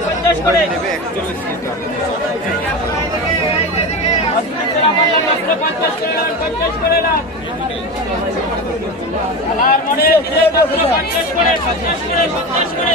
পঞ্চাশ করে। পঞ্চাশ করে পঞ্চাশ করে।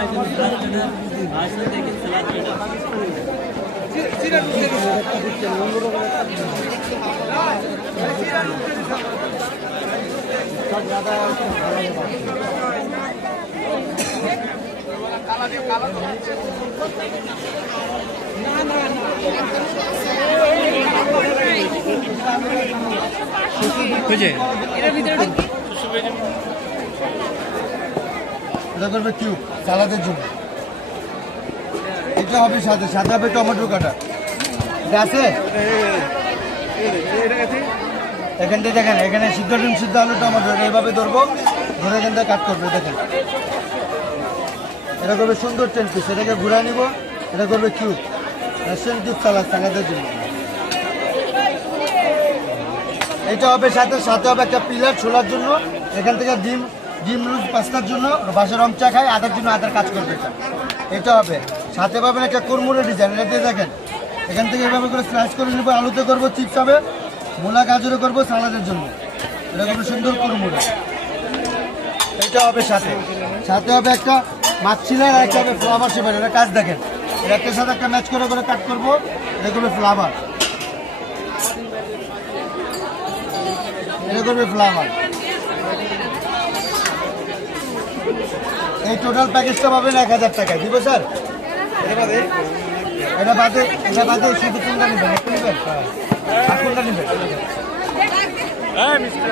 কত করে এগুলার বুঝে এটা করবে কিউব সালাদের জন্য এটা হবে সাথে সাথে হবে টমেটো কাটা। এটা আছে? থেকে দেখেন, এখানে সিদ্ধ ডিম, সিদ্ধ আলু, টমেটো এইভাবে ধরবো, ধরে এখান থেকে কাট করবে, দেখেন। এটা করবে সুন্দর টেন পিস এটাকে ঘুরা নিব, এটা করবে কিউব রেস্টুরেন্ট কিউব সালাদ, সালাদের জন্য এটা হবে সাথে সাথে হবে একটা পিলার ছোলার জন্য। এখান থেকে ডিম ডিম রুজ পাস্তার জন্য বাসা রং চা খায়, আদার জন্য আদার কাজ করবে এটা। এটা হবে। সাথে পাবেন একটা কুরমুরের ডিজাইন এটা দিয়ে দেখেন। এখান থেকে এভাবে করে স্লাইস করে নেব, আলুতে করব চিপস হবে, মূলা গাজরে করব সালাদের জন্য। এটা করব সুন্দর কুরমুরে। এটা হবে সাথে। সাথে হবে একটা মাছ ছিলেন আর একটা হবে ফ্লাভার শেপের এটা কাজ দেখেন। এটা সাথে একটা ম্যাচ করে করে কাট করব, এটা করবে ফ্লাভার এটা করবে ফ্লাভার এই টোটাল প্যাকেজটা পাবেন এক হাজার টাকায় দিব স্যার? এটা বাদে এটা বাদে শুধু কোনটা নেবেন? একটু নেবেন? হ্যাঁ। আর কোনটা নেবেন? মিস্টার।